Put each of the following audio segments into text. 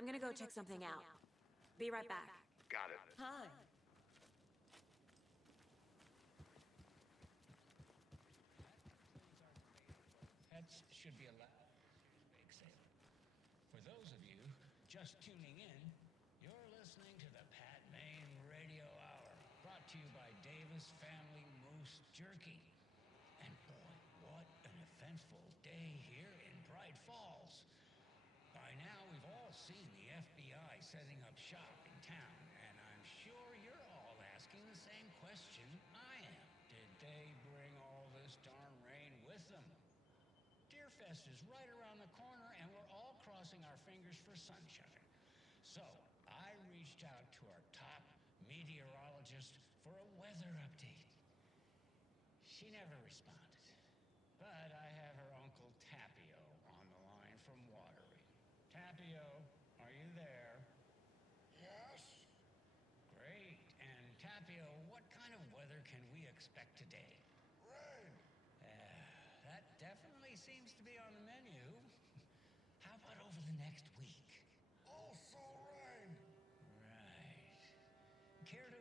I'm gonna go check something out. Be right back. Got it. Hi. Pets should be allowed bake sale. For those of you just tuning in, you're listening to the Pat Maine Radio Hour, brought to you by Davis Family Moose Jerky. And boy, what an eventful day here in Bright Falls. By now, we've all seen the FBI setting up shop in town, and I'm sure you're all asking the same question I am. Did they bring all this darn rain with them? Deerfest is right around the corner, and we're all crossing our fingers for sunshine. So, I reached out to our top meteorologist for a weather update. She never responded. But I have her Uncle Tapio on the line from Watery. Tapio, are you there? Yes? Great. And Tapio, what kind of weather can we expect today? Rain. That definitely seems to be on the menu. How about over the next week? Also rain. Right. Care to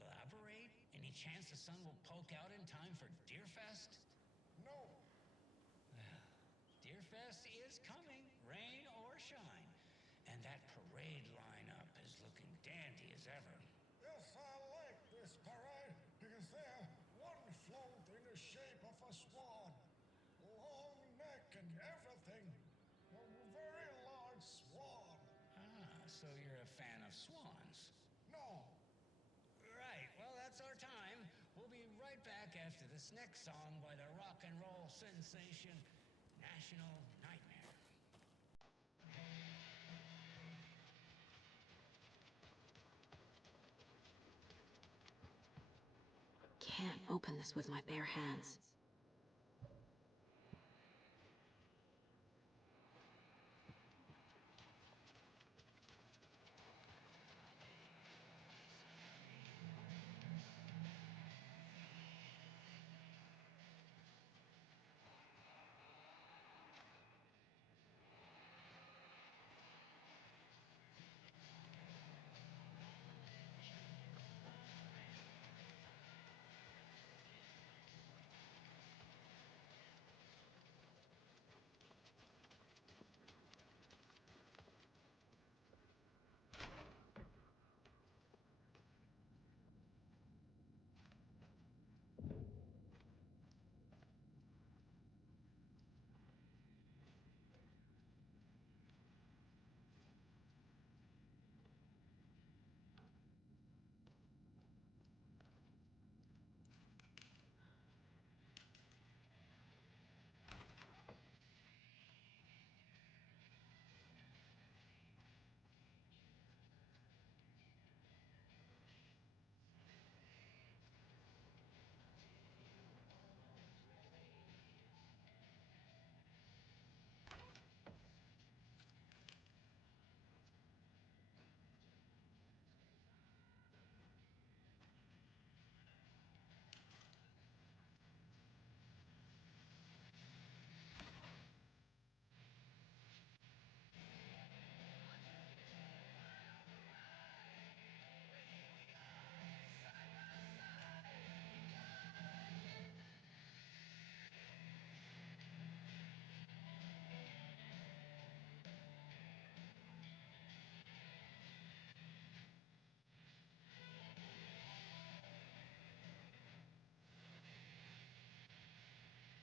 elaborate? Any chance the sun will poke out in time for Deerfest? No. Deerfest is coming, rain or shine. And that parade lineup is looking dandy as ever. Yes, I like this parade because they're one float in the shape of a swan. Long neck and everything. A very large swan. Ah, so you're a fan of swans. No. Right, well, that's our time. We'll be right back after this next song by the rock and roll sensation, National Nightmare. Can't open this with my bare hands.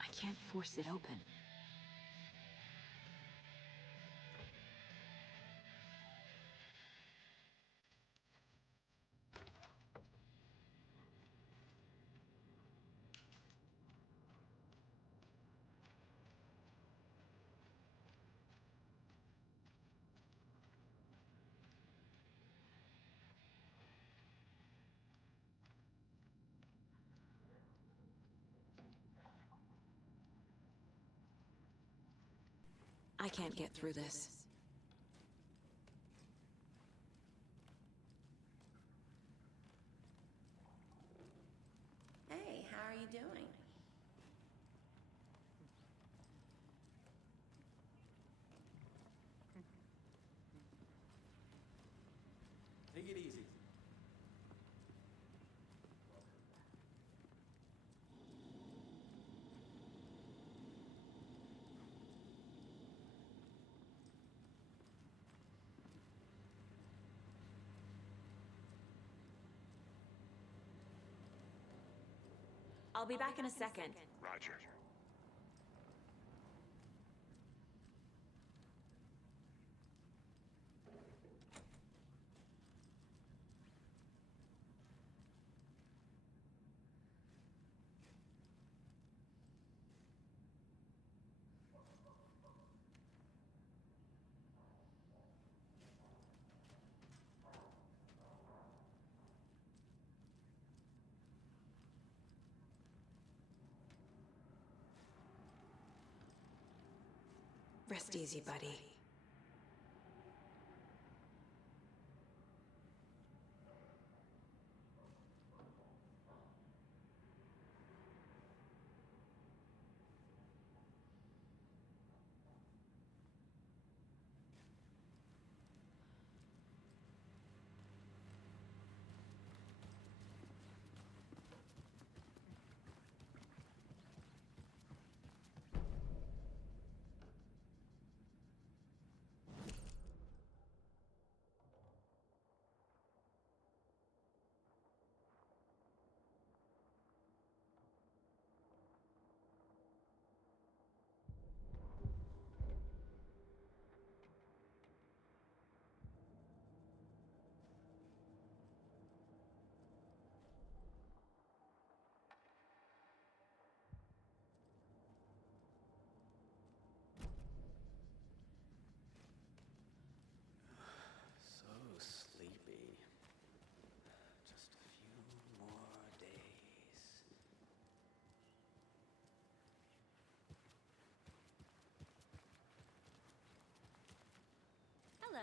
I can't force it open. I can't get through this. Hey, how are you doing? I'll be back in a second. Roger. Rest easy, buddy. So sleepy. Just a few more days. Hello.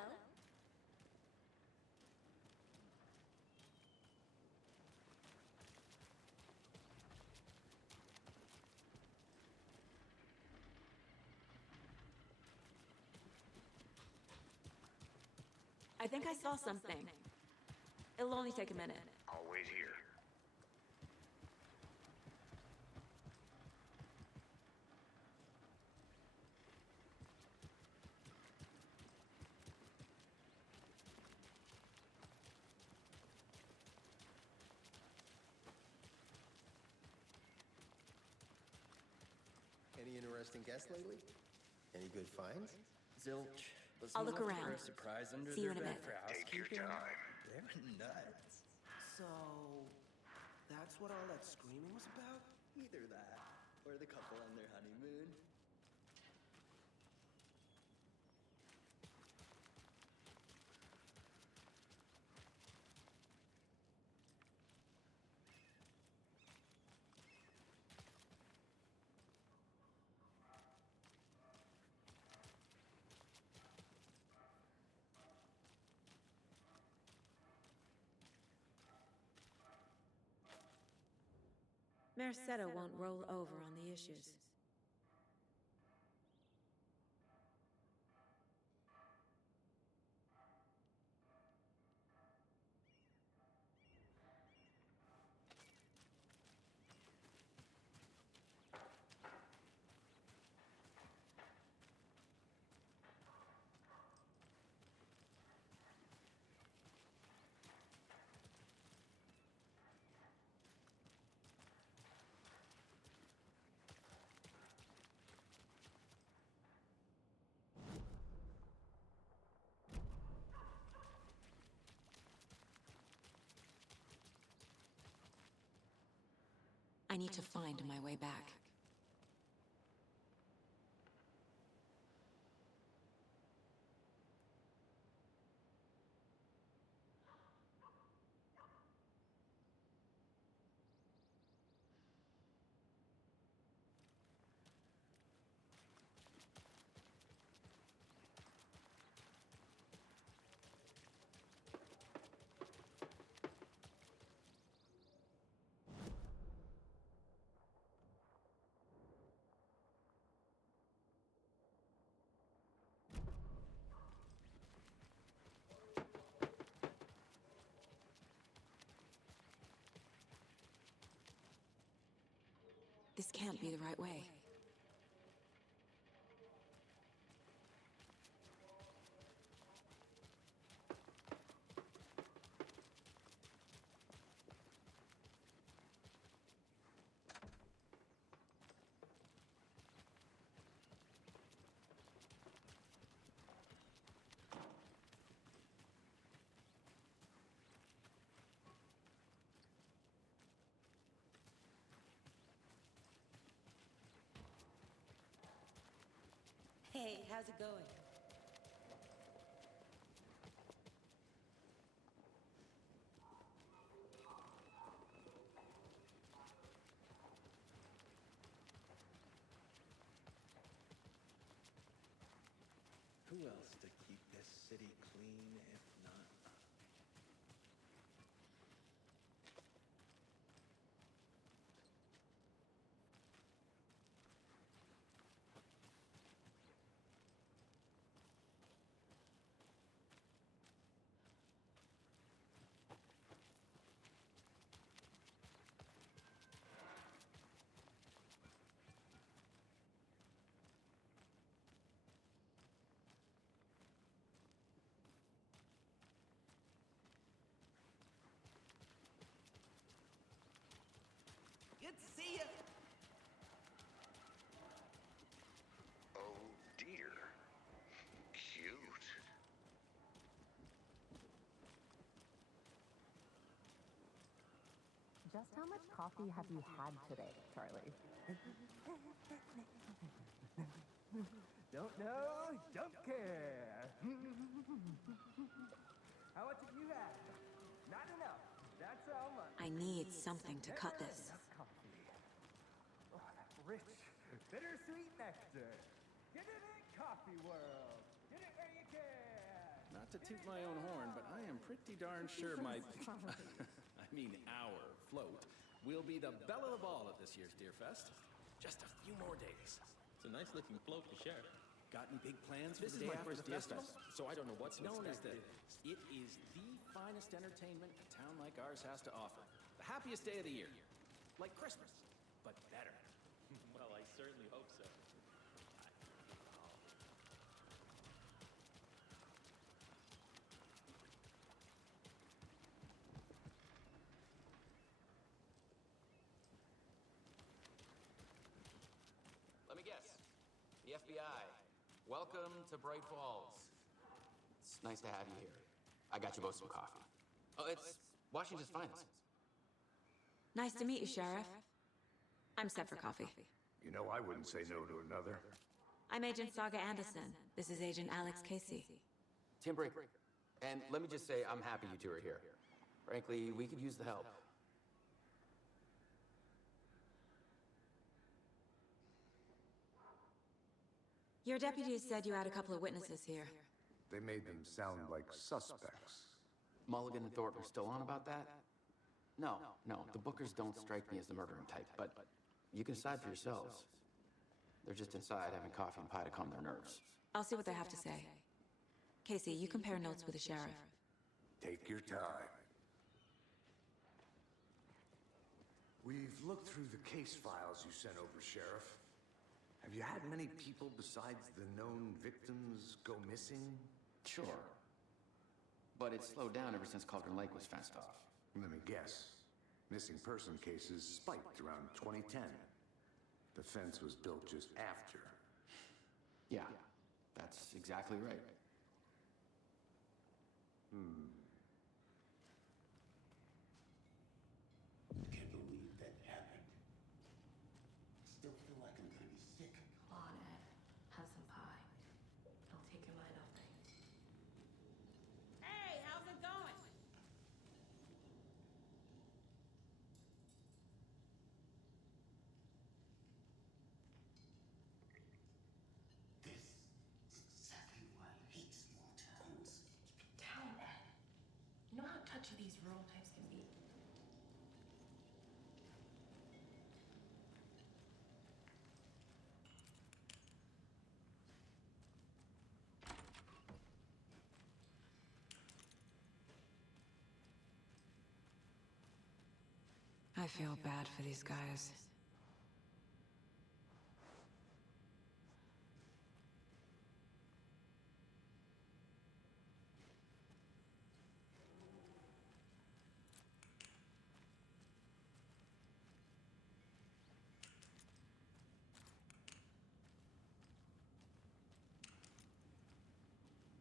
I think I saw something. It'll only take a minute. I'll wait here. Any interesting guests lately? Any good finds? Zilch. Was I'll look looking around. for a surprise under See you their in a bed bit. for Take your housekeeping? time. They're nuts. So, that's what all that screaming was about? Either that, or the couple on their honeymoon. Merced won't roll over on the issues. I need to find my way back. This can't be the right way. Hey, how's it going? Who else to keep this city clean if not us? Good to see you. Oh dear. Cute. Just how much coffee have you had today, Charlie? Don't know, don't care. How much have you had? Not enough. That's how much. I need something to cut this. Enough coffee. Oh, that rich, bittersweet nectar. Get it in, coffee world. Get it where you can. Not to toot my own horn, but I am pretty darn sure my, I mean our float, will be the belle of the ball at this year's Deer Fest. Just a few more days. It's a nice looking float to share. Got any big plans for This the is day my after first the Deer festival? Fest, so I don't know what's Known as expected. it is the finest entertainment a town like ours has to offer. The happiest day of the year. Like Christmas, but better. Well, I certainly hope so. Let me guess. The FBI. Welcome to Bright Falls. It's nice to have you here. I got you both some coffee. Oh, it's Washington's finest. Nice to meet you, Sheriff. I'm set for coffee. You know, I wouldn't say no to another. I'm Agent Saga Anderson. This is Agent Alex Casey. Tim Breaker. And let me just say, I'm happy you two are here. Frankly, we could use the help. Your deputies said you had a couple of witnesses here. They made them sound like suspects. Mulligan and Thorpe are still on about that? No, the Bookers don't strike me as the murdering type, but you can decide for yourselves. They're just inside having coffee and pie to calm their nerves. I'll see what they have to say. Casey, you compare notes with the sheriff. Take your time. We've looked through the case files you sent over, Sheriff. Have you had many people besides the known victims go missing? Sure. But it's slowed down ever since Cauldron Lake was fenced off. Let me guess. Missing person cases spiked around 2010. The fence was built just after. Yeah, that's exactly right. Can't believe that happened. Still feel like I'm gonna be sick. Come on, Ed. Have some pie. It'll take your mind off things. Hey, how's it going? This is exactly why I hate small towns. Keep it down, Ed. You know how touchy these rural types can be. I feel bad for these guys.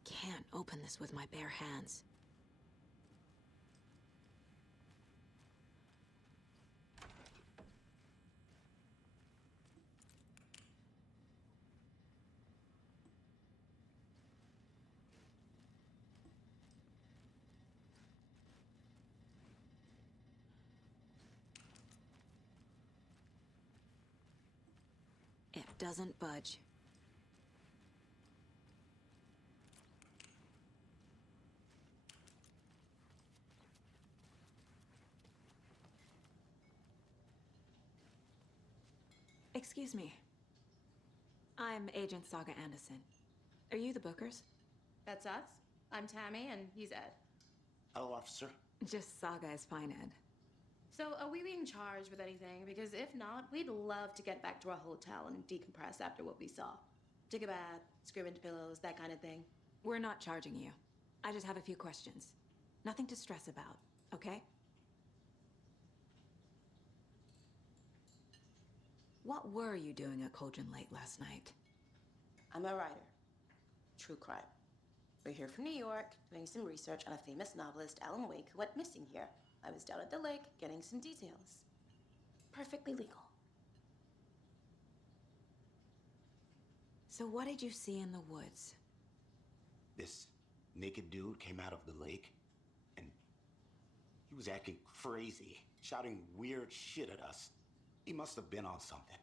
Can't open this with my bare hands. doesn't budge. Excuse me. I'm Agent Saga Anderson. Are you the Bookers? That's us. I'm Tammy, and he's Ed. Hello, officer. Just Saga is fine, Ed. So, are we being charged with anything? Because if not, we'd love to get back to our hotel and decompress after what we saw. Take a bath, scream into pillows, that kind of thing. We're not charging you. I just have a few questions. Nothing to stress about, okay? What were you doing at Cauldron Lake last night? I'm a writer. True crime. We're here from New York, doing some research on a famous novelist, Alan Wake, who went missing here. I was down at the lake, getting some details. Perfectly legal. So what did you see in the woods? This naked dude came out of the lake, and he was acting crazy, shouting weird shit at us. He must have been on something.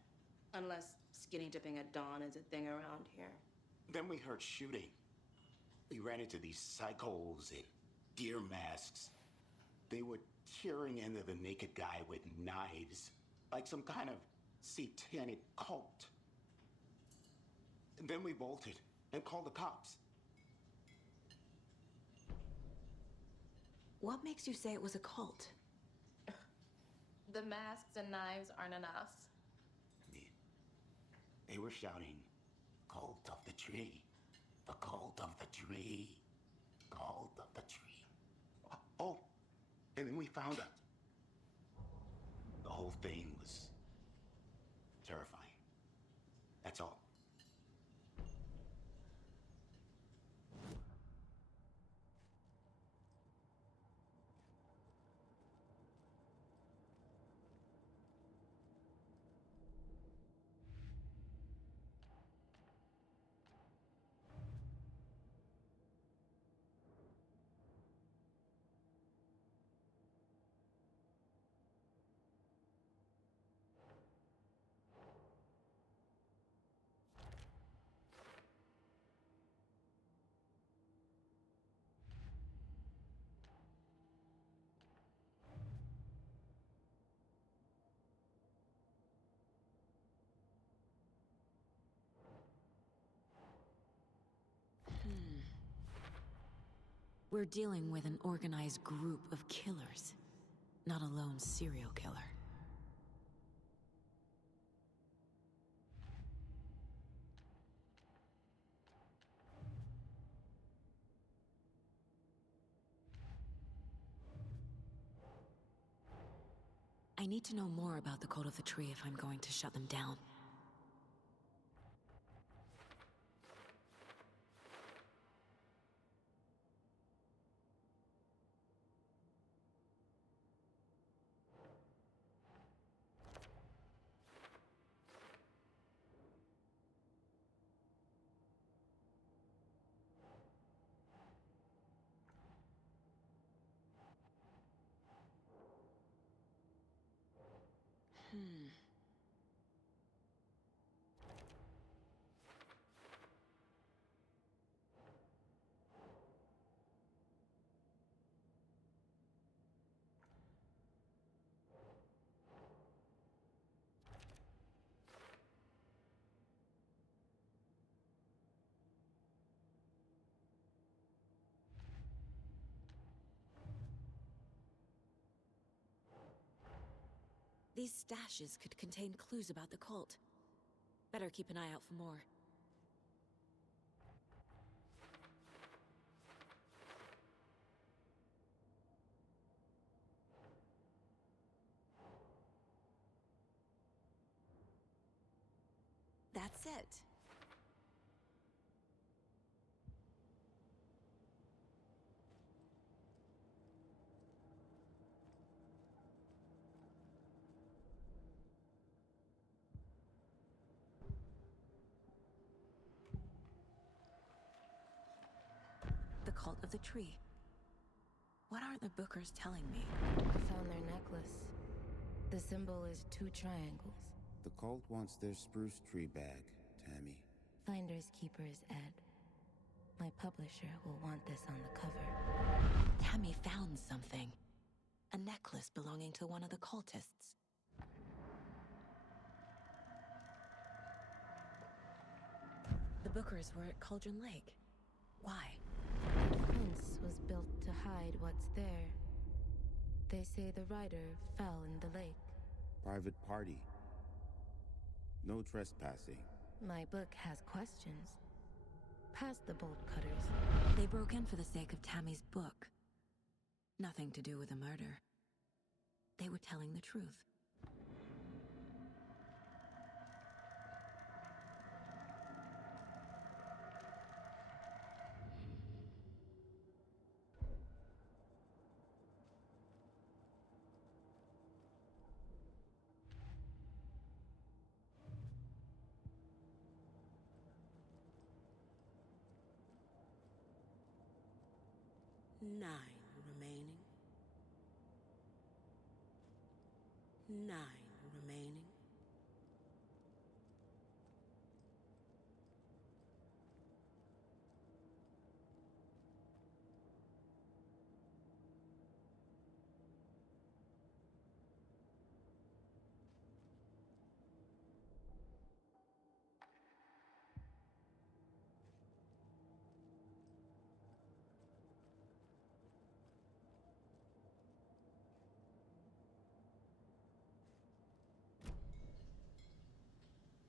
Unless skinny dipping at dawn is a thing around here. Then we heard shooting. We ran into these psychos in deer masks. They were tearing into the naked guy with knives, like some kind of satanic cult. And then we bolted and called the cops. What makes you say it was a cult? The masks and knives aren't enough. I mean, they were shouting, "Cult of the tree, the cult of the tree, cult of the tree." Oh, and then we found out. The whole thing was terrifying. That's all. We're dealing with an organized group of killers, not a lone serial killer. I need to know more about the Cult of the Tree if I'm going to shut them down. These stashes could contain clues about the cult. Better keep an eye out for more. That's it. The Cult of the Tree. What are the Bookers telling me? I found their necklace. The symbol is 2 triangles. The cult wants their spruce tree back, Tammy. Finders keepers, Ed. My publisher will want this on the cover. Tammy found something. A necklace belonging to one of the cultists. The Bookers were at Cauldron Lake. Why? The fence was built to hide what's there. They say the rider fell in the lake. Private party. No trespassing. My book has questions. Past the bolt cutters. They broke in for the sake of Tammy's book. Nothing to do with the murder. They were telling the truth. Nine remaining. 9 remaining.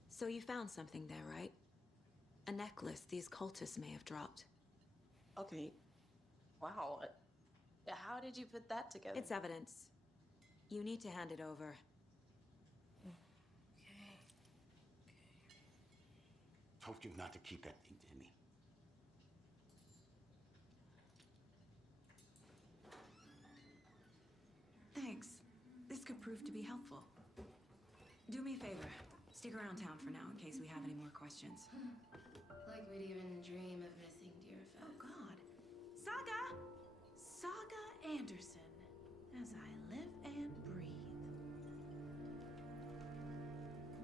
So you found something there, right? A necklace these cultists may have dropped. Okay. Wow. How did you put that together? It's evidence. You need to hand it over. Okay. Told you not to keep that thing, Timmy. Thanks. This could prove to be helpful. Do me a favor. Stick around town for now in case we have any more questions. Like we'd even dream of missing Deerfest. Oh, God. Saga! Saga Anderson. As I live and breathe.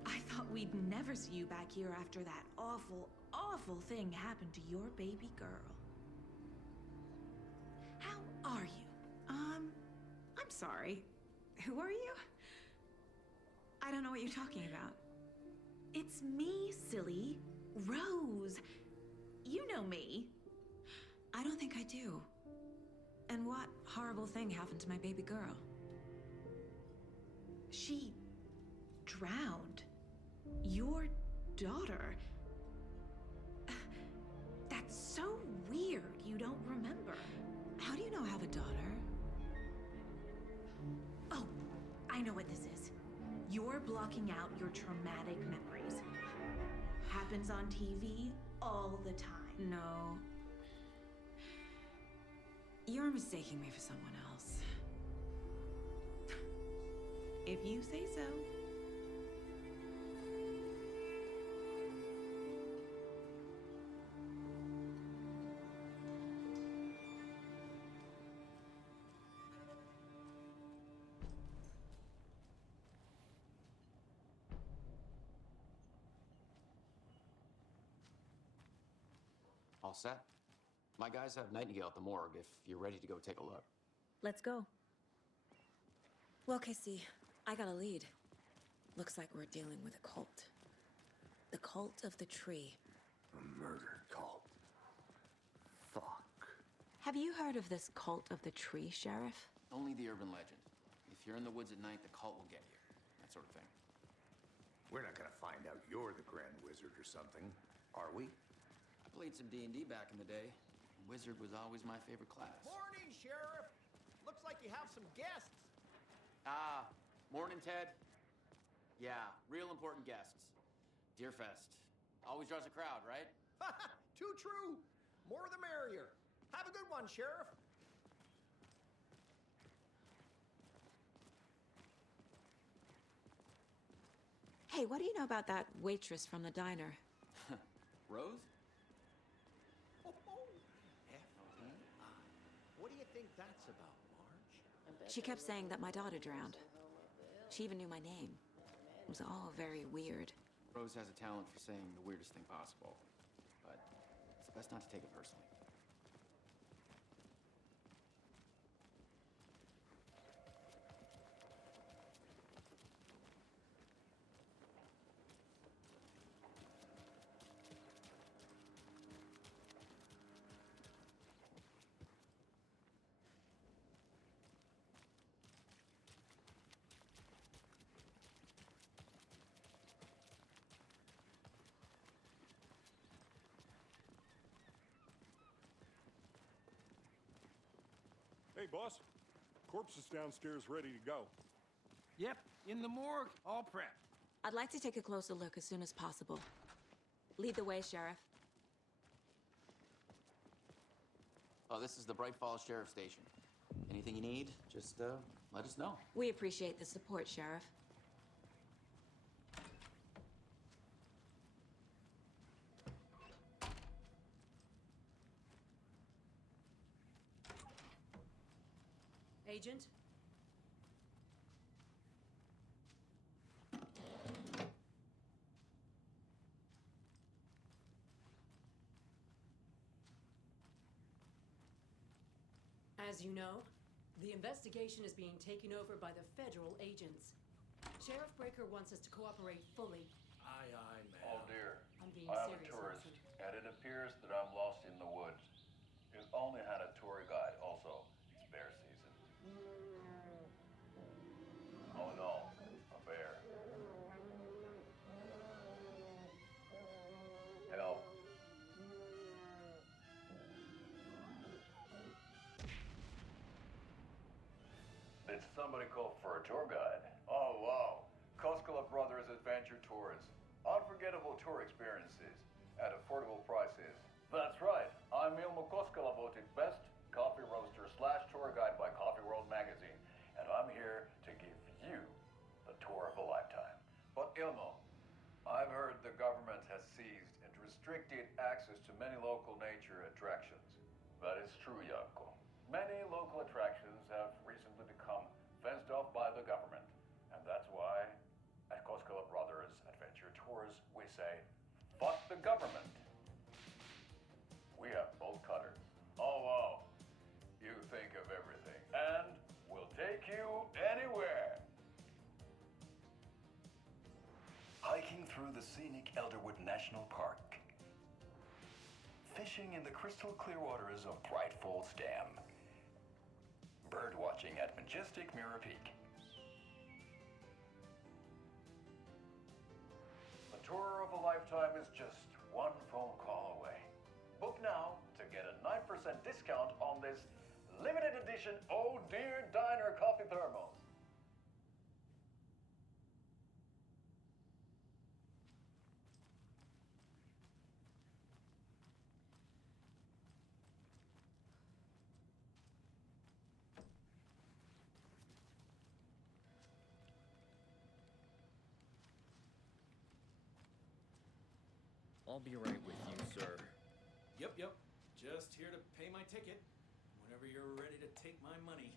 I thought we'd never see you back here after that awful, awful thing happened to your baby girl. How are you? I'm sorry. Who are you? I don't know what you're talking about. It's me, silly. Rose. You know me. I don't think I do. And what horrible thing happened to my baby girl? She drowned. Your daughter. That's so weird you don't remember. How do you know I have a daughter? Oh, I know what this is. You're blocking out your traumatic memories. Happens on TV all the time. No. You're mistaking me for someone else. If you say so. All set? My guys have Nightingale at the morgue if you're ready to go take a look. Let's go. Well, Casey, I got a lead. Looks like we're dealing with a cult. The cult of the tree. A murder cult. Fuck. Have you heard of this cult of the tree, Sheriff? Only the urban legend. If you're in the woods at night, the cult will get you. That sort of thing. We're not gonna find out you're the Grand Wizard or something, are we? I played some D&D back in the day. Wizard was always my favorite class. Morning, Sheriff. Looks like you have some guests. Morning, Ted. Yeah, real important guests. Deerfest. Always draws a crowd, right? Too true. More the merrier. Have a good one, Sheriff. Hey, what do you know about that waitress from the diner? Rose? What do you think that's about, Marge? She kept saying that my daughter drowned. She even knew my name. It was all very weird. Rose has a talent for saying the weirdest thing possible, but it's best not to take it personally. Hey, boss. Corpse is downstairs ready to go. Yep, in the morgue, all prepped. I'd like to take a closer look as soon as possible. Lead the way, Sheriff. Oh, this is the Bright Falls Sheriff Station. Anything you need, just let us know. We appreciate the support, Sheriff. Agent? As you know, the investigation is being taken over by the federal agents. Sheriff Breaker wants us to cooperate fully. Aye, aye, ma'am. Oh dear. I'm being I am a serious, tourist, Watson. and it appears that I'm lost in the woods. It only had a tour guide, also. It's bear season. Oh no, a bear. Help. Did somebody call for a tour guide? Oh wow. Koskela Brothers Adventure Tours. Unforgettable tour experiences at affordable prices. That's right. I'm Ilmo Koskela, voted best coffee roaster / tour guide by Coffee World magazine. And I'm here to give you the tour of a lifetime. But Ilmo, I've heard the government has seized and restricted access to many local nature attractions. That is true, Janko. Many local attractions have recently become fenced off by the government. And that's why at Koskela Brothers Adventure Tours, we say, fuck the government. We have bolt cutters. Oh, wow. You think of everything. And we'll take you anywhere. Hiking through the scenic Elderwood National Park. Fishing in the crystal clear waters of Bright Falls Dam. Bird watching at majestic Mirror Peak. The tour of a lifetime is just one phone call away. Book now to get a 9% discount on this limited edition Oh Dear Diner coffee thermos. I'll be right with you, sir. Yep. Just here to pay my ticket. Whenever you're ready to take my money.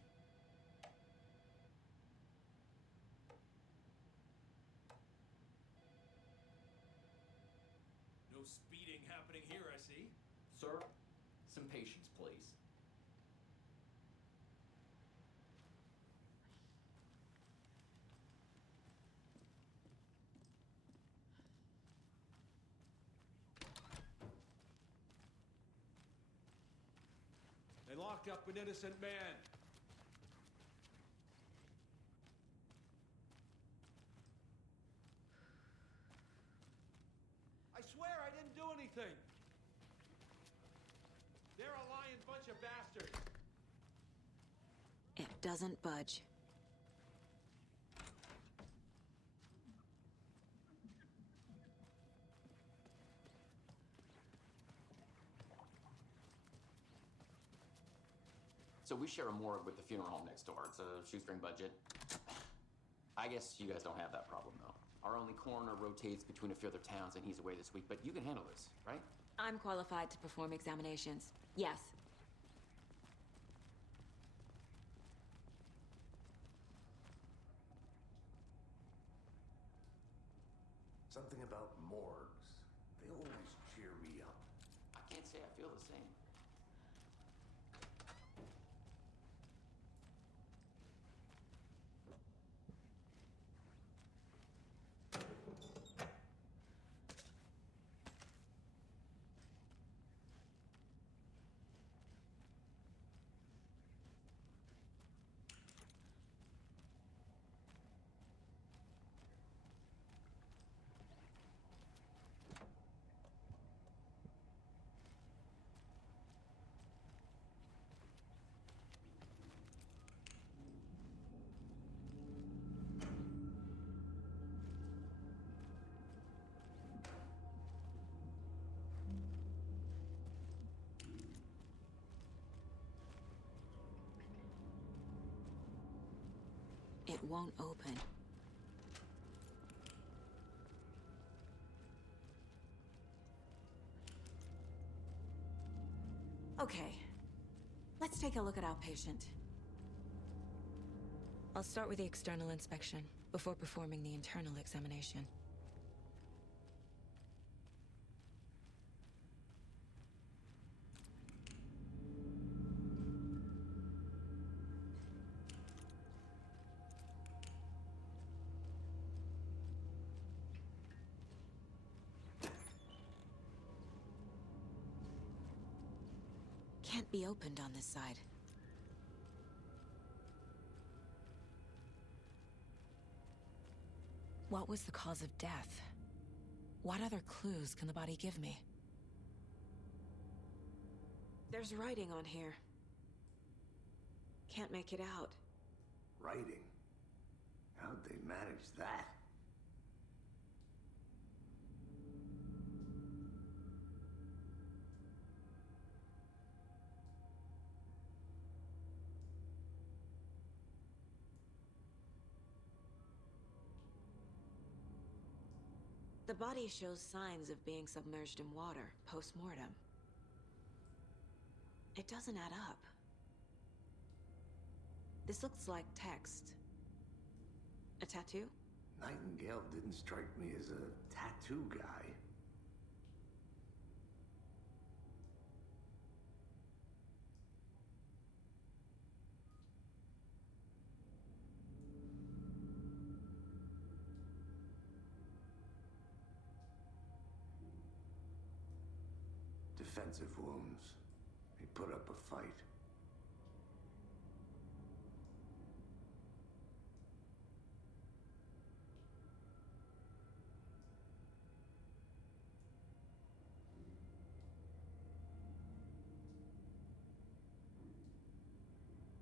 No speeding happening here, I see. Sir, some patience, please. They locked up an innocent man. I swear I didn't do anything. They're a lying bunch of bastards. It doesn't budge. So we share a morgue with the funeral home next door. It's a shoestring budget. I guess you guys don't have that problem, though. Our only coroner rotates between a few other towns, and he's away this week, but you can handle this, right? I'm qualified to perform examinations. Yes. Something about morgues. They always cheer me up. I can't say I feel the same. It won't open. Okay. Let's take a look at our patient. I'll start with the external inspection before performing the internal examination. Can't be opened on this side. What was the cause of death? What other clues can the body give me? There's writing on here. Can't make it out. Writing? How'd they manage that? The body shows signs of being submerged in water post-mortem. It doesn't add up. This looks like text. A tattoo? Nightingale didn't strike me as a tattoo guy. Defensive wounds. He put up a fight.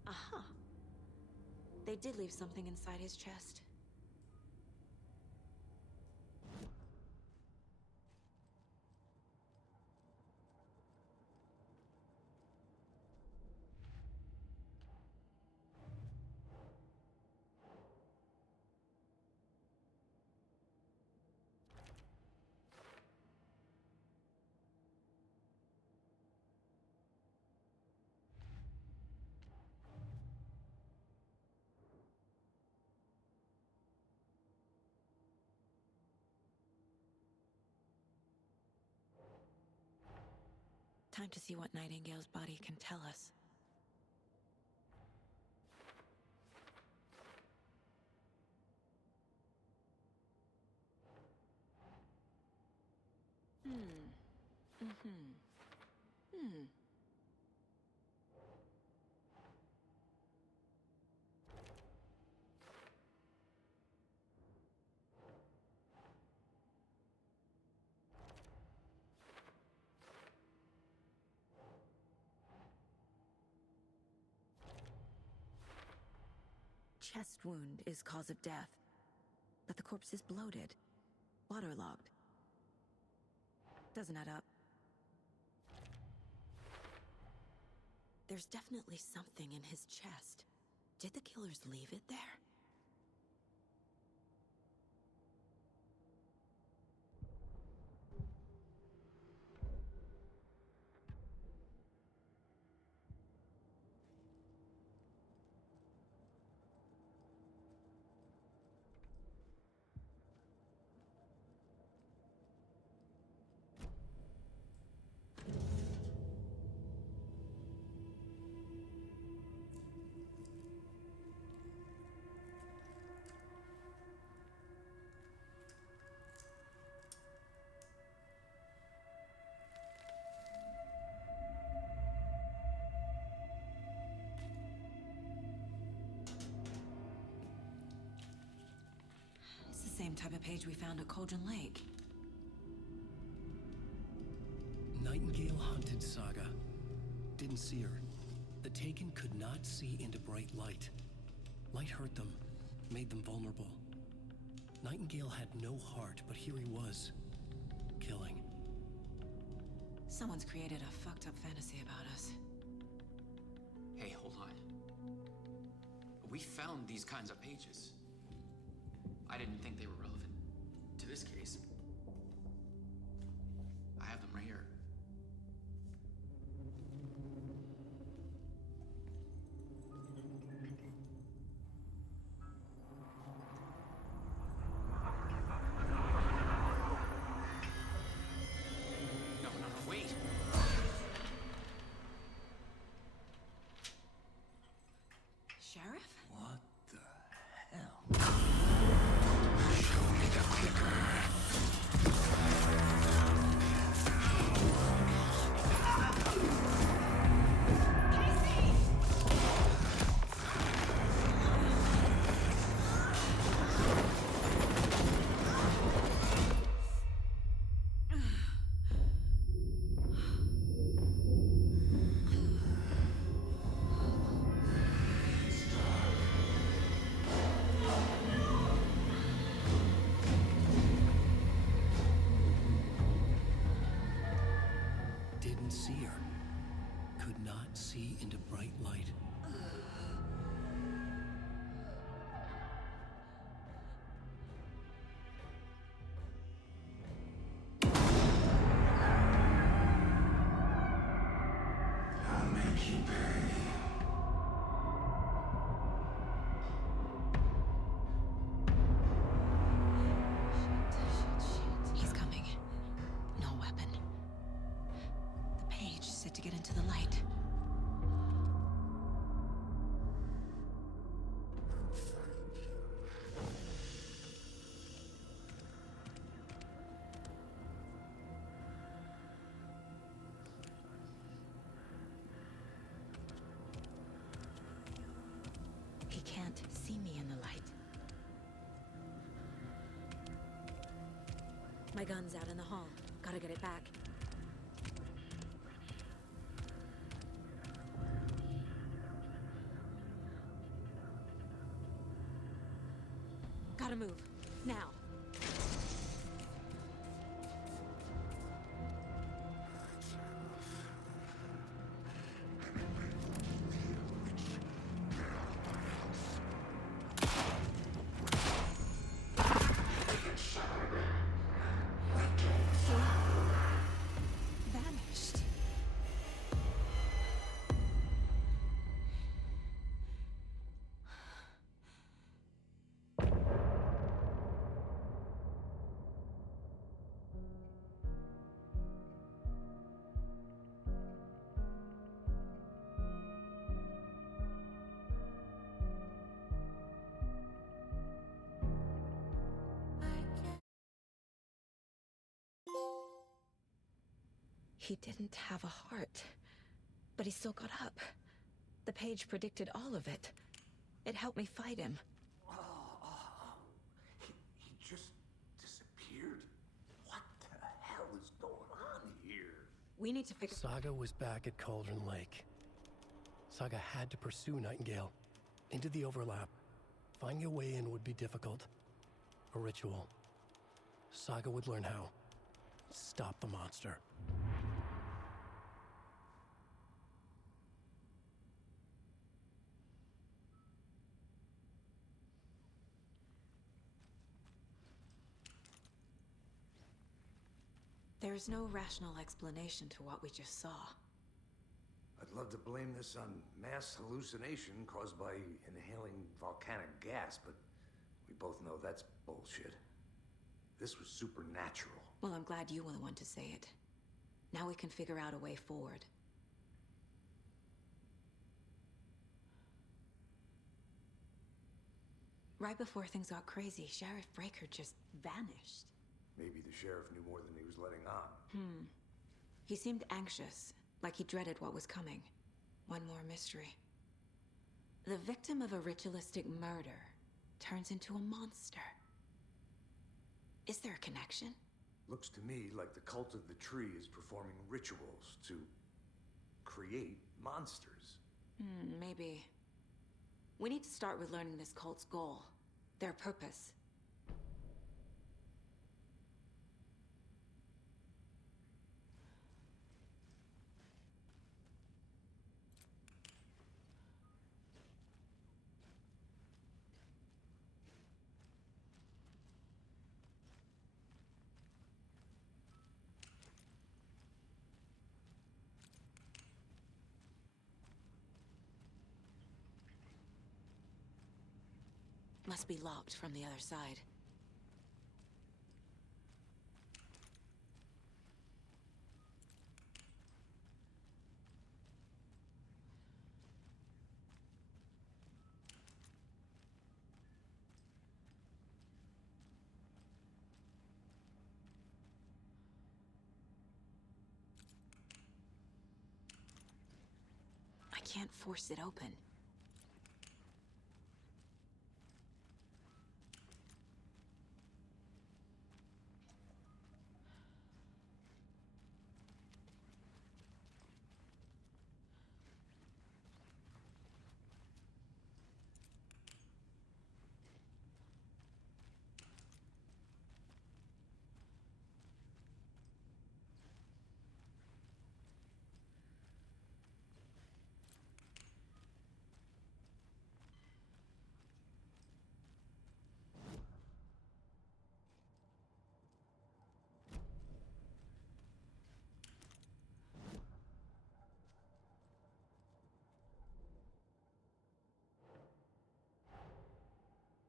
Aha. They did leave something inside his chest. Time to see what Nightingale's body can tell us. Chest wound is cause of death, but the corpse is bloated, waterlogged. Doesn't add up. There's definitely something in his chest. Did the killers leave it there? same type of page we found at Cauldron Lake. Nightingale hunted Saga. Didn't see her. The Taken could not see into bright light. Light hurt them, made them vulnerable. Nightingale had no heart, but here he was, killing. Someone's created a fucked up fantasy about us. Hey, hold on. We found these kinds of pages. I didn't think they were relevant to this case. I have them right here. No, wait! Sheriff? What the hell? Show me the clicker. Didn't see her. Could not see into bright light. I'll make you pay. He's coming. No weapon. The page set to get into the light. He can't see me in the light. My gun's out in the hall. Gotta get it back. Gotta move. Now. Vanished. He didn't have a heart, but he still got up. The page predicted all of it. It helped me fight him. He just disappeared? What the hell is going on here? We need to figure... Saga was back at Cauldron Lake. Saga had to pursue Nightingale. Into the overlap. Finding a way in would be difficult. A ritual. Saga would learn how. Stop the monster. There's no rational explanation to what we just saw. I'd love to blame this on mass hallucination caused by inhaling volcanic gas, but we both know that's bullshit. This was supernatural. Well, I'm glad you were the one to say it. Now we can figure out a way forward. Right before things got crazy, Sheriff Breaker just vanished. Maybe the sheriff knew more than he was letting on. He seemed anxious, like he dreaded what was coming. One more mystery. The victim of a ritualistic murder turns into a monster. Is there a connection? Looks to me like the cult of the tree is performing rituals to create monsters. Maybe. We need to start with learning this cult's goal, their purpose. Must be locked from the other side. I can't force it open.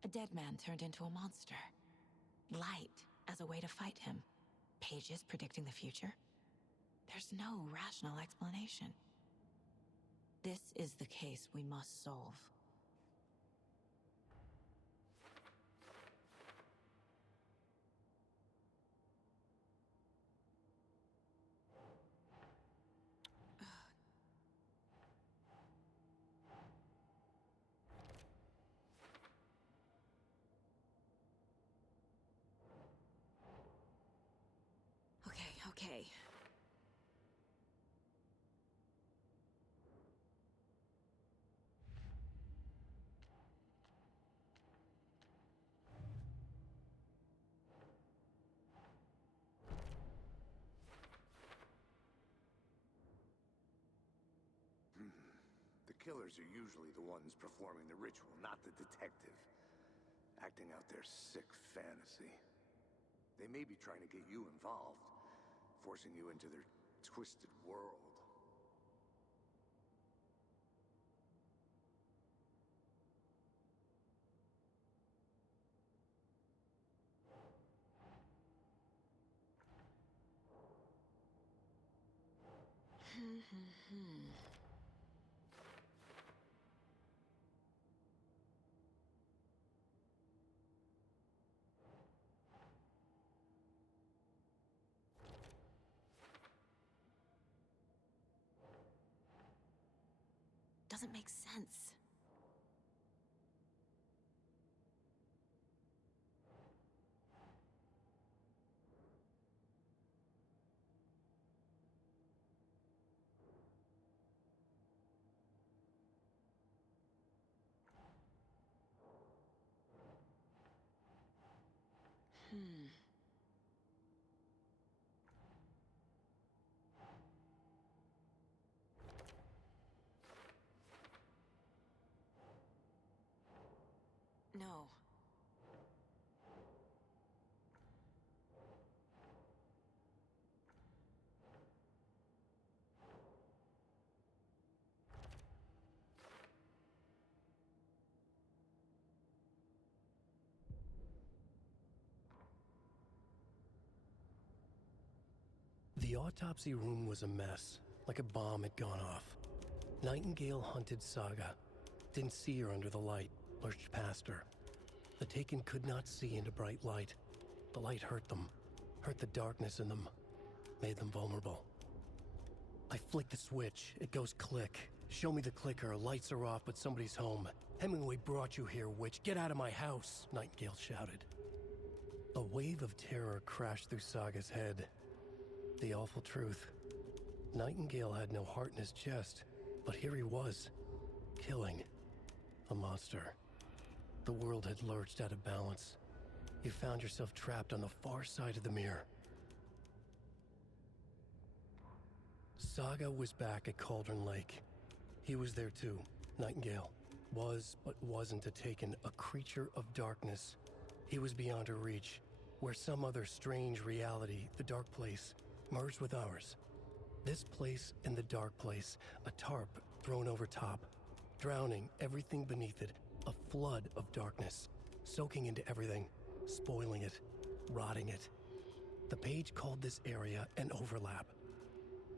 A dead man turned into a monster. Light as a way to fight him. Pages predicting the future? There's no rational explanation. This is the case we must solve. Okay. The killers are usually the ones performing the ritual, not the detective. Acting out their sick fantasy. They may be trying to get you involved, forcing you into their twisted world. Doesn't make sense. No. The autopsy room was a mess, like a bomb had gone off. Nightingale hunted Saga. Didn't see her under the light, lurched past her. The Taken could not see into bright light. The light hurt them, hurt the darkness in them, made them vulnerable. I flick the switch, it goes click. Show me the clicker, lights are off, but somebody's home. Hemingway brought you here, witch. Get out of my house, Nightingale shouted. A wave of terror crashed through Saga's head. The awful truth. Nightingale had no heart in his chest, but here he was, killing a monster. The world had lurched out of balance. You found yourself trapped on the far side of the mirror. Saga was back at Cauldron Lake. He was there too. Nightingale was, but wasn't a Taken, a creature of darkness. He was beyond her reach, where some other strange reality, the dark place, merged with ours. This place and the dark place, a tarp thrown over top, drowning everything beneath it, a flood of darkness, soaking into everything, spoiling it, rotting it. The page called this area an overlap.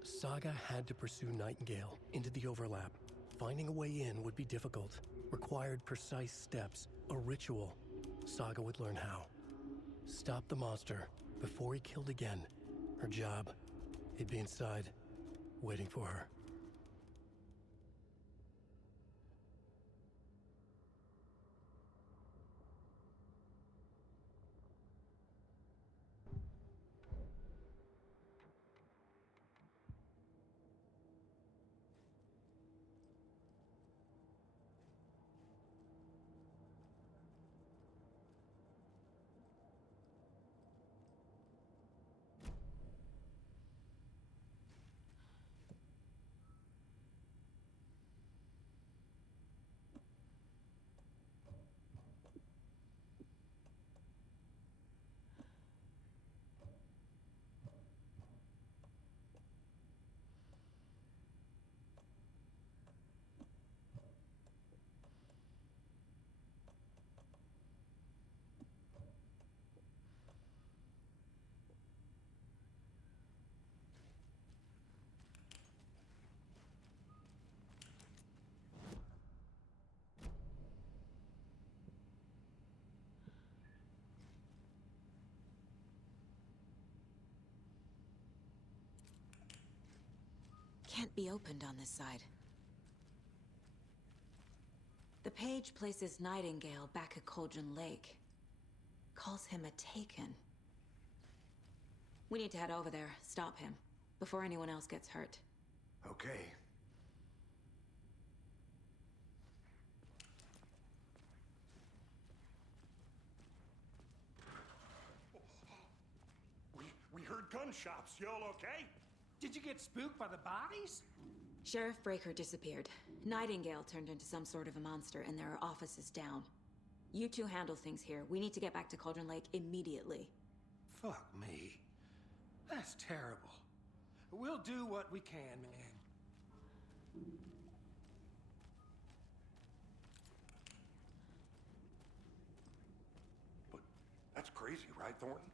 Saga had to pursue Nightingale into the overlap. Finding a way in would be difficult, required precise steps, a ritual. Saga would learn how. Stop the monster before he killed again. Her job, he'd be inside, waiting for her. Can't be opened on this side. The page places Nightingale back at Cauldron Lake. Calls him a Taken. We need to head over there, stop him, before anyone else gets hurt. Okay. We heard gunshots. Y'all okay? Did you get spooked by the bodies? Sheriff Breaker disappeared. Nightingale turned into some sort of a monster, and there are offices down. You two handle things here. We need to get back to Cauldron Lake immediately. Fuck me. That's terrible. We'll do what we can, man. But that's crazy, right, Thornton?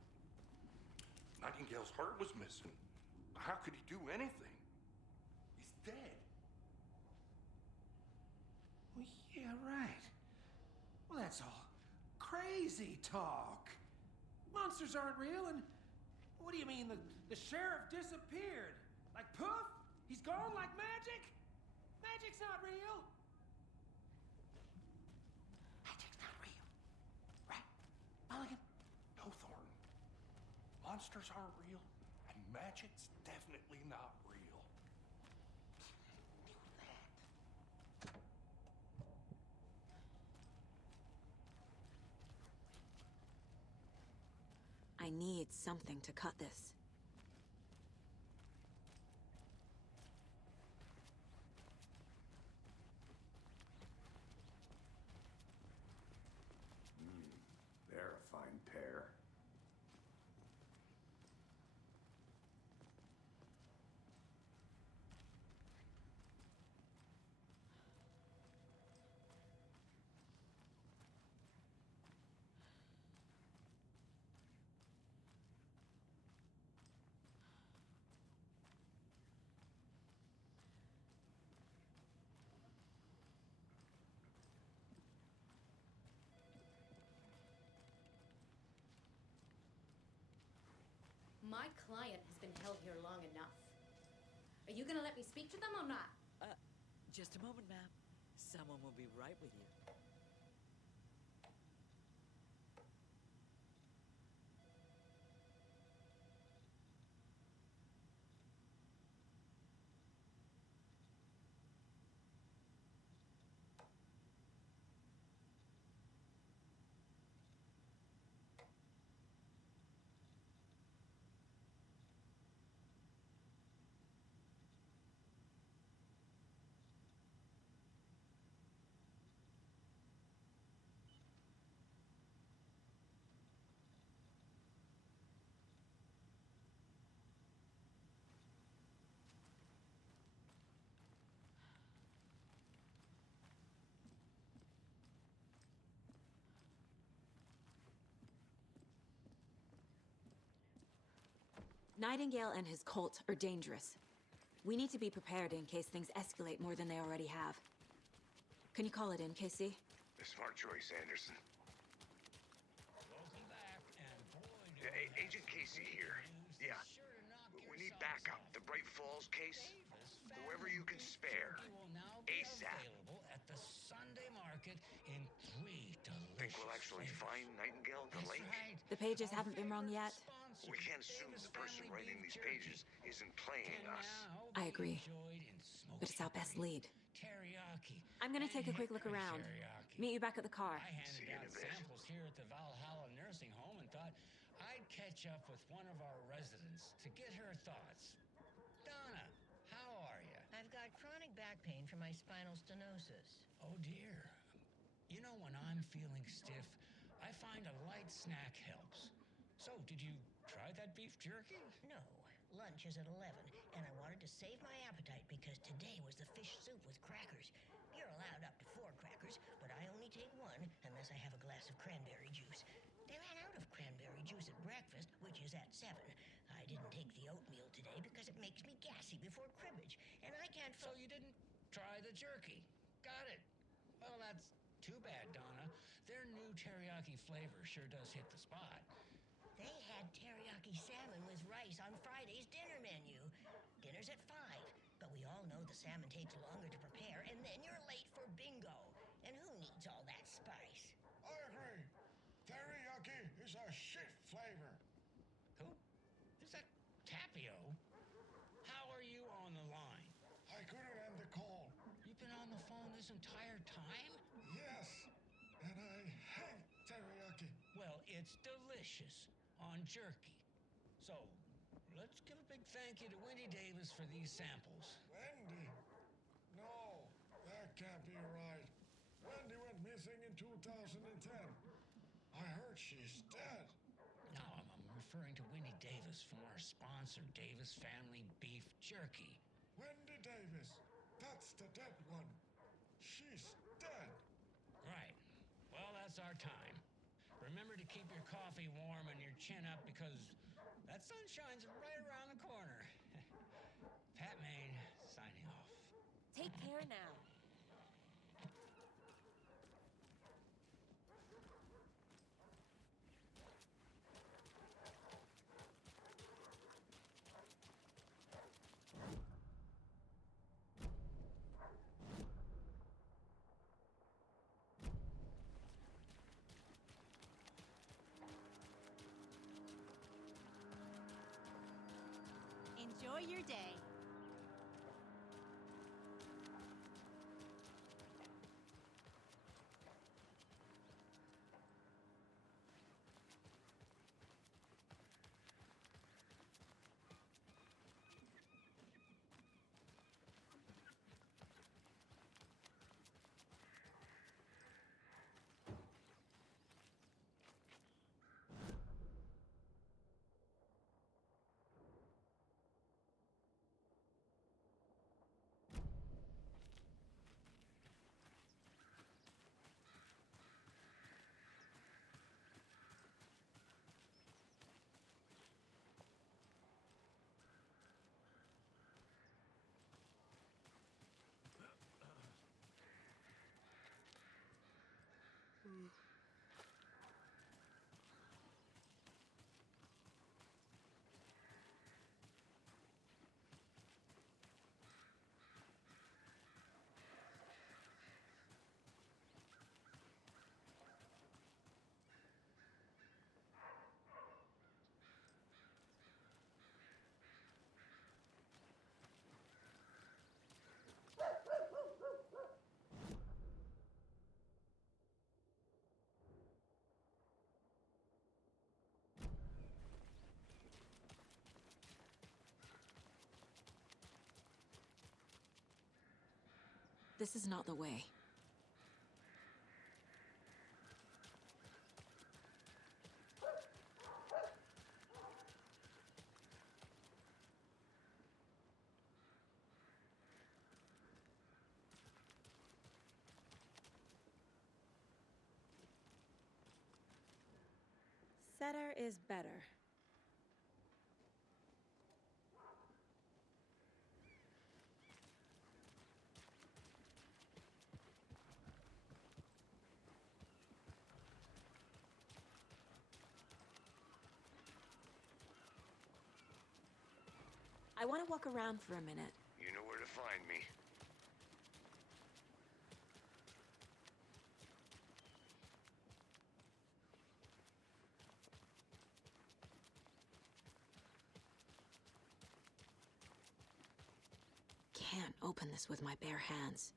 Nightingale's heart was missing. How could he do anything? He's dead. Well, yeah, right. Well, that's all crazy talk. Monsters aren't real, and what do you mean the sheriff disappeared? Like poof? He's gone like magic? Magic's not real. Magic's not real. Right? Mulligan? No, Thornton. Monsters aren't real, and magic's definitely not real. Knew that. I need something to cut this. They're a fine pair. My client has been held here long enough. Are you gonna let me speak to them or not? Just a moment, ma'am. Someone will be right with you. Nightingale and his cult are dangerous. We need to be prepared in case things escalate more than they already have. Can you call it in, Casey? A smart choice, Anderson. Welcome back, and boy, do Yeah, Agent Casey here. Yeah. We need backup. The Bright Falls case. Whoever you can spare. will now be ASAP. available at the Sunday market in 3 delicious Think we'll actually find Nightingale at the lake? right. The pages haven't been wrong yet. We can't assume the person writing these pages isn't playing us. I agree. But it's our best lead. Teriyaki. I'm gonna take a quick look around. Meet you back at the car. I handed out samples here at the Valhalla nursing home and thought I'd catch up with one of our residents to get her thoughts. Donna, how are you? I've got chronic back pain from my spinal stenosis. Oh dear. You know, when I'm feeling stiff, I find a light snack helps. So, did you try that beef jerky? No. Lunch is at 11, and I wanted to save my appetite because today was the fish soup with crackers. You're allowed up to 4 crackers, but I only take 1 unless I have a glass of cranberry juice. They ran out of cranberry juice at breakfast, which is at 7. I didn't take the oatmeal today because it makes me gassy before cribbage, and I can't. So you didn't try the jerky. Got it. Well, that's too bad, Donna. Their new teriyaki flavor sure does hit the spot. They had teriyaki salmon with rice on Friday's dinner menu. Dinner's at 5, but we all know the salmon takes longer to prepare, and then you're late for bingo. And who needs all that spice? I agree. Teriyaki is a shit flavor. Who? Is that Tapio? How are you on the line? I couldn't end the call. You've been on the phone this entire time? Yes, and I hate teriyaki. Well, it's delicious on jerky. So, let's give a big thank you to Wendy Davis for these samples. Wendy? No, that can't be right. Wendy went missing in 2010. I heard she's dead. No, I'm referring to Wendy Davis from our sponsor, Davis Family Beef Jerky. Wendy Davis. That's the dead one. She's dead. Right. Well, that's our time. Remember to keep your coffee warm and your chin up because that sunshine's right around the corner. Pat Maine, signing off. Take care now. Enjoy your day. This is not the way. Setter is better. I want to walk around for a minute. You know where to find me. Can't open this with my bare hands.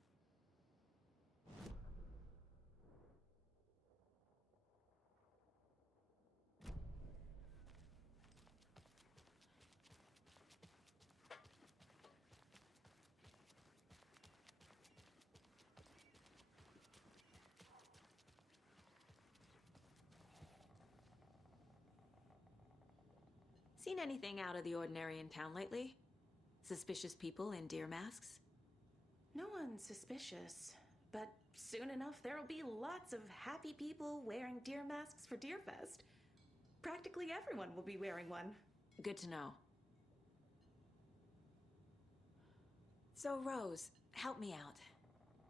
Seen anything out of the ordinary in town lately? Suspicious people in deer masks? No one's suspicious, but soon enough there'll be lots of happy people wearing deer masks for Deerfest. Practically everyone will be wearing one. Good to know. So, Rose, help me out.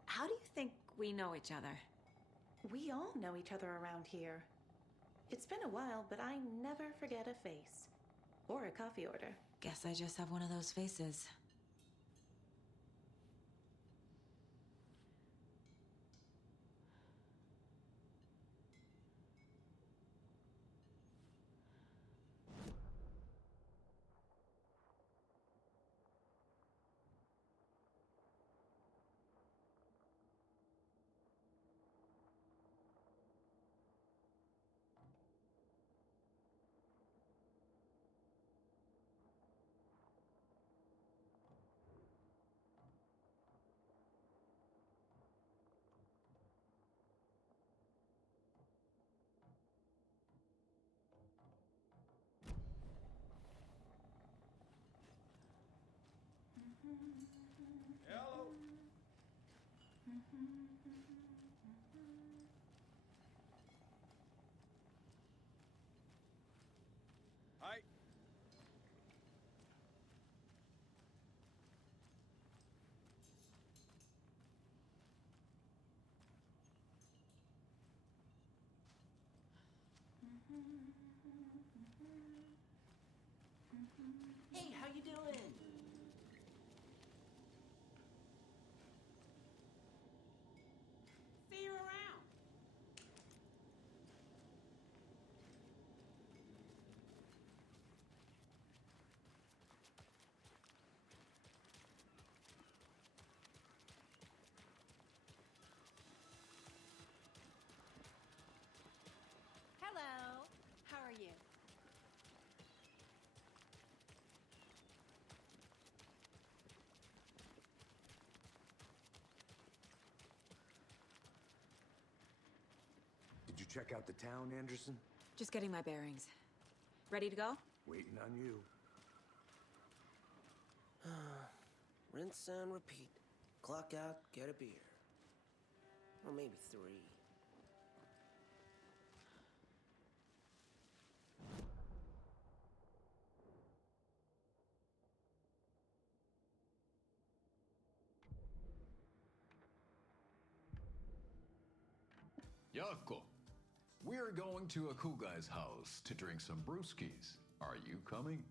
How do you think we know each other? We all know each other around here. It's been a while, but I never forget a face. Or a coffee order. Guess I just have one of those faces. Hello. Hi. Hey, how you doing? See you around. Hello. How are you? Did you check out the town, Anderson? Just getting my bearings. Ready to go? Waiting on you. Rinse and repeat. Clock out, get a beer. Or maybe 3. Yako, we're going to a cool guy's house to drink some brewskis. Are you coming?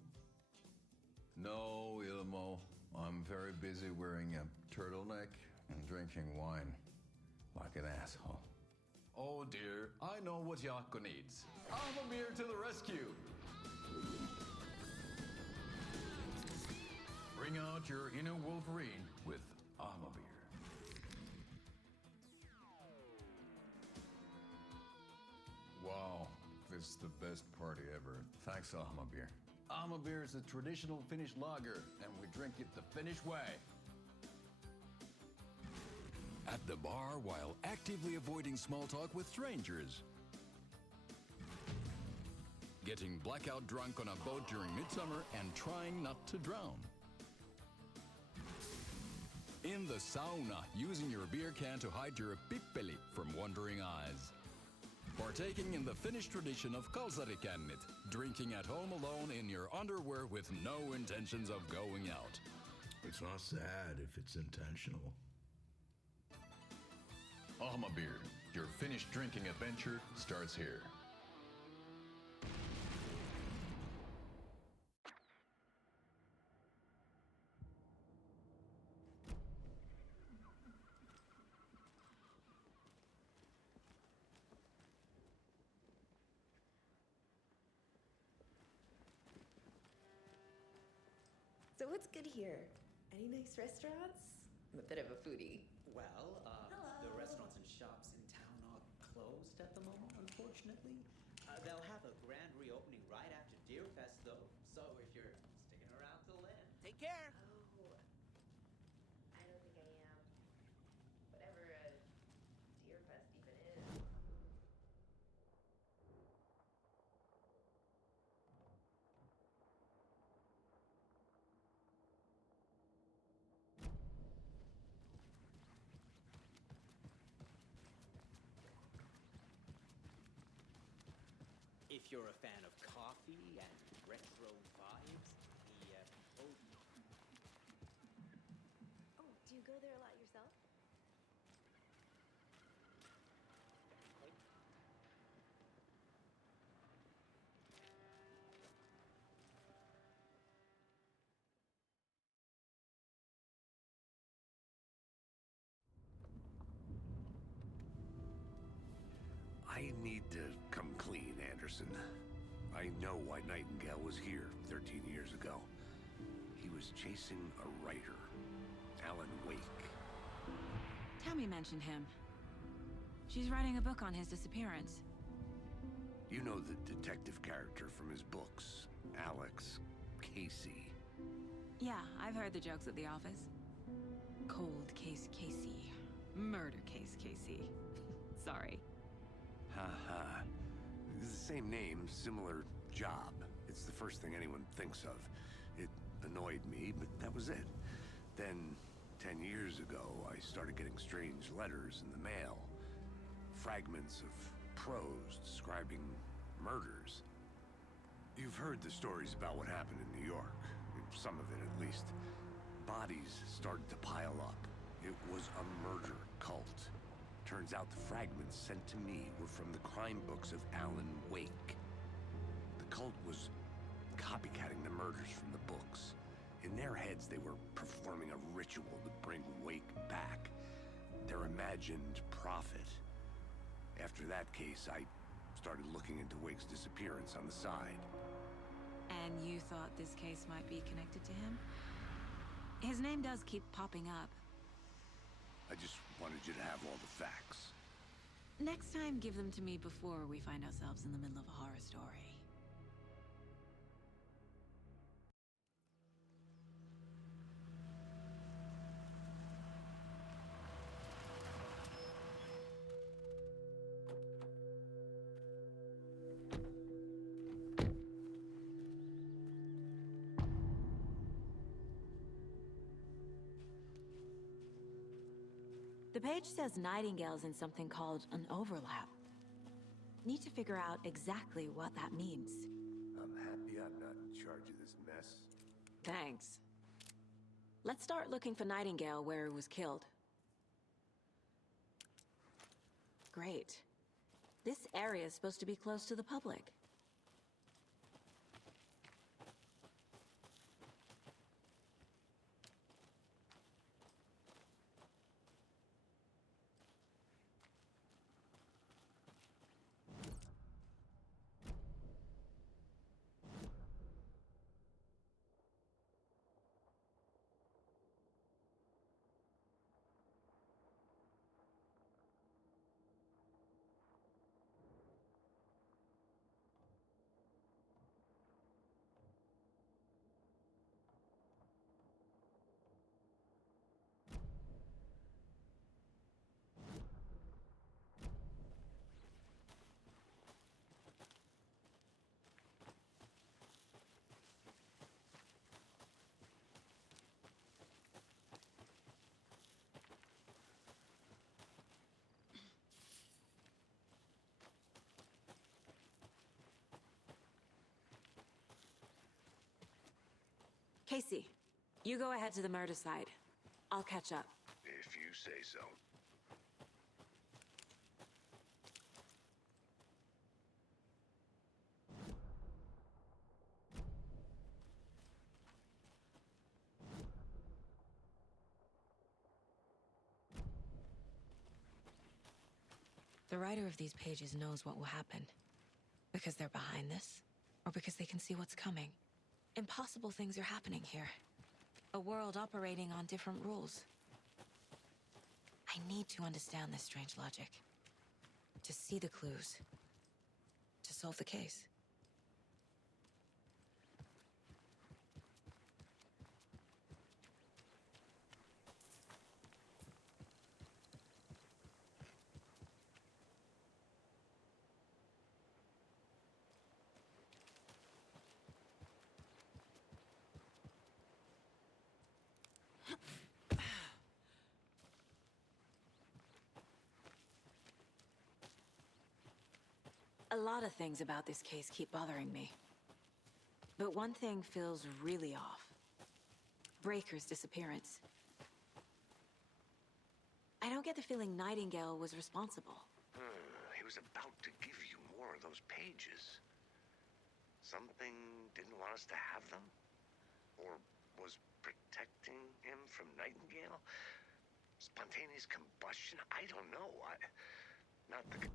No, Ilmo. I'm very busy wearing a turtleneck and drinking wine. Like an asshole. Oh dear, I know what Yako needs. Amamir to the rescue! Bring out your inner Wolverine with Amamir. Wow, this is the best party ever. Thanks, Ahmabir. Amabir is a traditional Finnish lager, and we drink it the Finnish way. At the bar while actively avoiding small talk with strangers. Getting blackout drunk on a boat during midsummer and trying not to drown. In the sauna, using your beer can to hide your pippeli from wandering eyes. Partaking in the Finnish tradition of kalsarikännit, drinking at home alone in your underwear with no intentions of going out. It's not sad if it's intentional. Ahmabir, your Finnish drinking adventure starts here. So what's good here? Any nice restaurants? I'm a bit of a foodie. Well, the restaurants and shops in town are closed at the moment, unfortunately. They'll have a grand reopening right after Deerfest, though. So if you're sticking around till then, take care. Oh, I don't think I am. Whatever Deerfest even is. If you're a fan of coffee and retro vibes, the VOD. Oh, do you go there a lot yourself? I need to come clean, Anderson. I know why Nightingale was here 13 years ago. He was chasing a writer, Alan Wake. Tammy mentioned him. She's writing a book on his disappearance. You know the detective character from his books, Alex Casey. Yeah, I've heard the jokes at the office. Cold case Casey. Murder case Casey. Sorry. Ha. It's the same name, similar job. It's the first thing anyone thinks of. It annoyed me, but that was it. Then, 10 years ago, I started getting strange letters in the mail. Fragments of prose describing murders. You've heard the stories about what happened in New York. Some of it, at least. Bodies started to pile up. It was a murder cult. Turns out the fragments sent to me were from the crime books of Alan Wake. The cult was copycatting the murders from the books. In their heads, they were performing a ritual to bring Wake back. Their imagined prophet. After that case, I started looking into Wake's disappearance on the side. And you thought this case might be connected to him? His name does keep popping up. I just wanted you to have all the facts. Next time, give them to me before we find ourselves in the middle of a horror story. The page says Nightingale's in something called an overlap. Need to figure out exactly what that means. I'm happy I'm not in charge of this mess. Thanks. Let's start looking for Nightingale where he was killed. Great. This area is supposed to be close to the public. Casey, you go ahead to the murder side. I'll catch up. If you say so. The writer of these pages knows what will happen. Because they're behind this, or because they can see what's coming. Impossible things are happening here. A world operating on different rules. I need to understand this strange logic. To see the clues. To solve the case. A lot of things about this case keep bothering me. But one thing feels really off. Breaker's disappearance. I don't get the feeling Nightingale was responsible. He was about to give you more of those pages. Something didn't want us to have them? Or was protecting him from Nightingale? Spontaneous combustion? I don't know. Not the...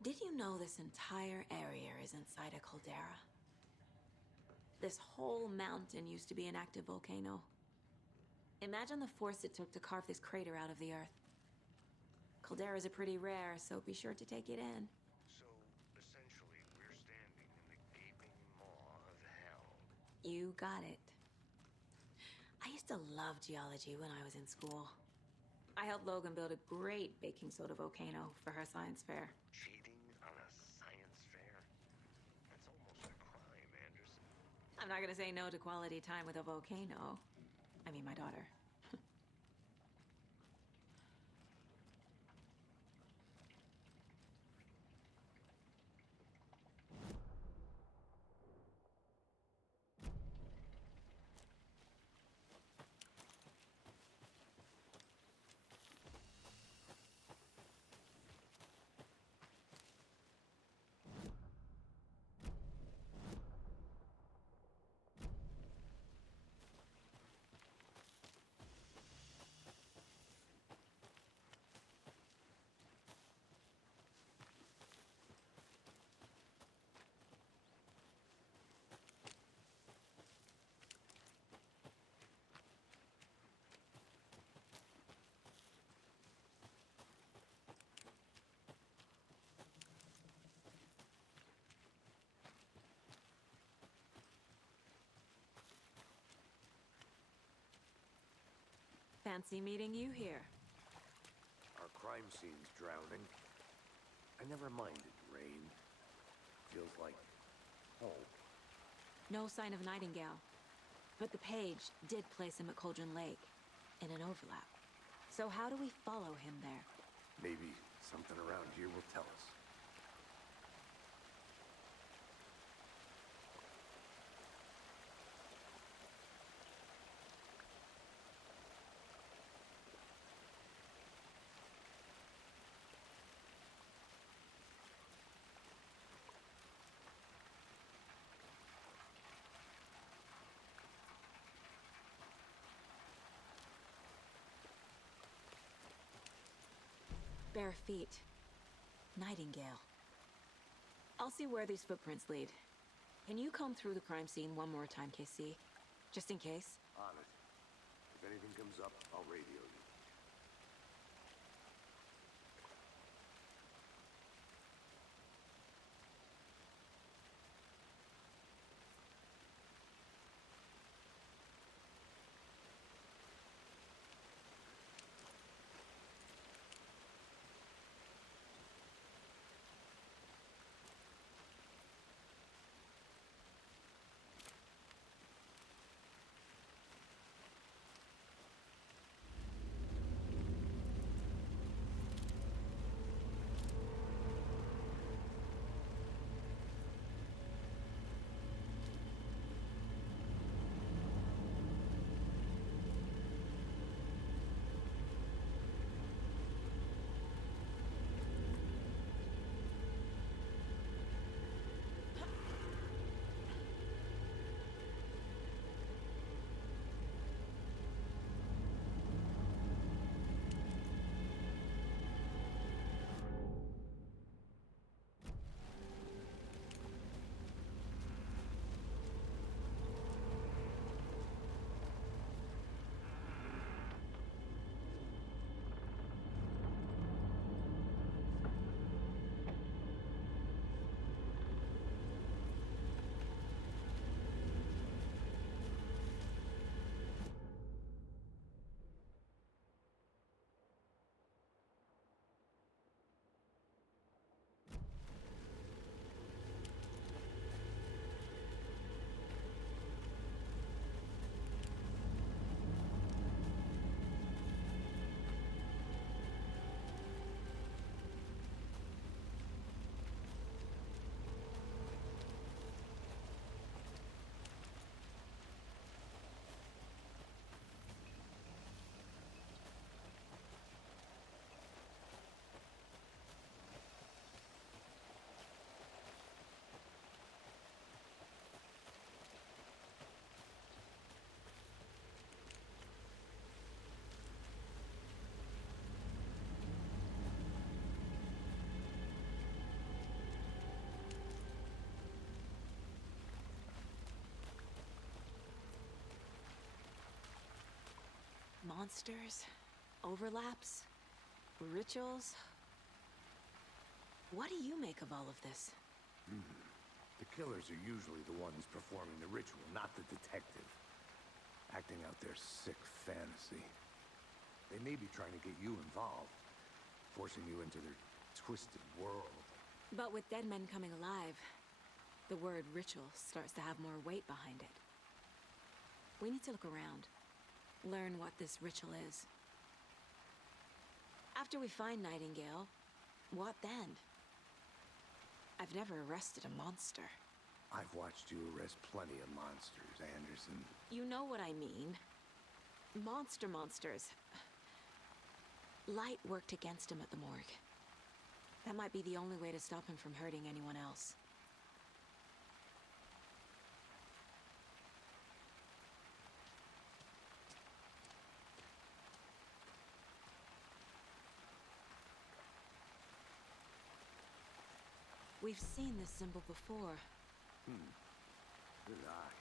Did you know this entire area is inside a caldera? This whole mountain used to be an active volcano. Imagine the force it took to carve this crater out of the earth. Calderas are pretty rare, so be sure to take it in. So, essentially, we're standing in the gaping maw of hell. You got it. I used to love geology when I was in school. I helped Logan build a great baking soda volcano for her science fair. Cheating on a science fair? That's almost a crime, Anderson. I'm not gonna say no to quality time with a volcano. I mean, my daughter. Fancy meeting you here. Our crime scene's drowning. I never minded rain. Feels like home. No sign of Nightingale. But the page did place him at Cauldron Lake, in an overlap. So how do we follow him there? Maybe something around here will tell us. Bare feet. Nightingale. I'll see where these footprints lead. Can you comb through the crime scene one more time, KC? Just in case? On it. If anything comes up, I'll radio you. Monsters? Overlaps? Rituals? What do you make of all of this? The killers are usually the ones performing the ritual, not the detective. Acting out their sick fantasy. They may be trying to get you involved, forcing you into their twisted world. But with dead men coming alive, the word ritual starts to have more weight behind it. We need to look around. Learn what this ritual is. After we find Nightingale, what then? I've never arrested a monster. I've watched you arrest plenty of monsters, Anderson. You know what I mean. Monsters. Light worked against him at the morgue. That might be the only way to stop him from hurting anyone else. We've seen this symbol before. Good eye.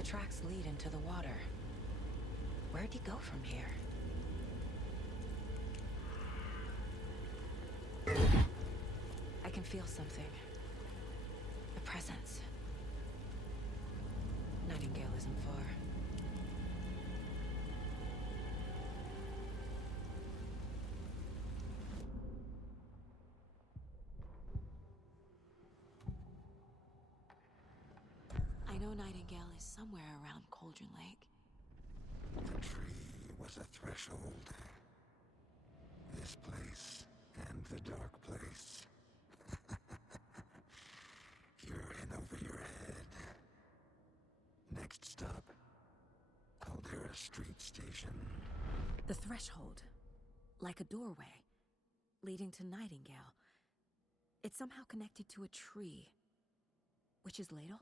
The tracks lead into the water. Where'd he go from here? I can feel something. A presence. Nightingale isn't far. I know Nightingale is somewhere around Cauldron Lake. The tree was a threshold. This place and the dark place. You're in over your head. Next stop, Caldera Street Station. The threshold. Like a doorway. Leading to Nightingale. It's somehow connected to a tree. Witch's Ladle?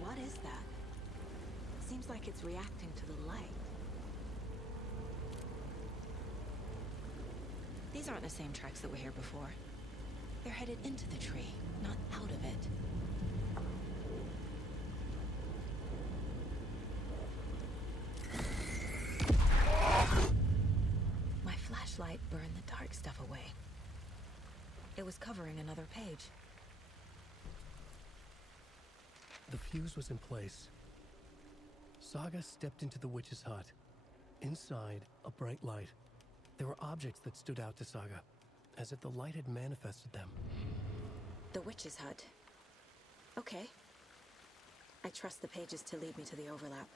What is that? Seems like it's reacting to the light. These aren't the same tracks that were here before. They're headed into the tree, not out of it. My flashlight burned the dark stuff away. It was covering another page. The fuse was in place. Saga stepped into the witch's hut. Inside, a bright light. There were objects that stood out to Saga, as if the light had manifested them. The witch's hut. Okay. I trust the pages to lead me to the overlap.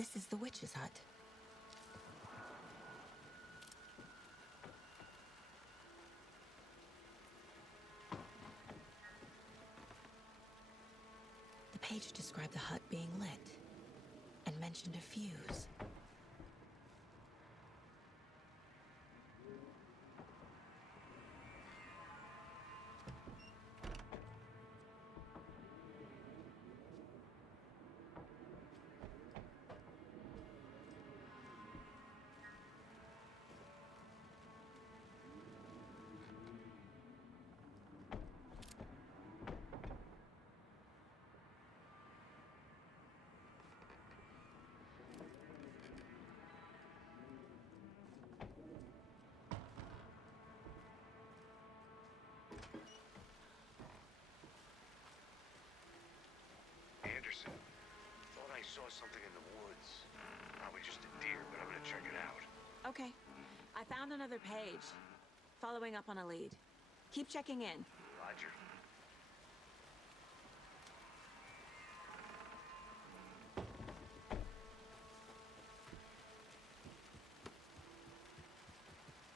This is the witch's hut. The page described the hut being lit and mentioned a fuse. Anderson, thought I saw something in the woods. Probably just a deer, but I'm gonna check it out. Okay. I found another page. Following up on a lead. Keep checking in. Roger.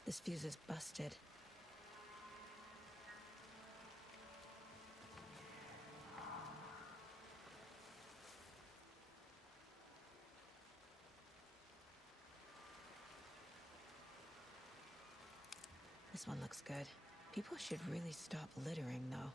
This fuse is busted. This one looks good. People should really stop littering, though.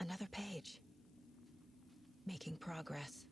Another page. Making progress.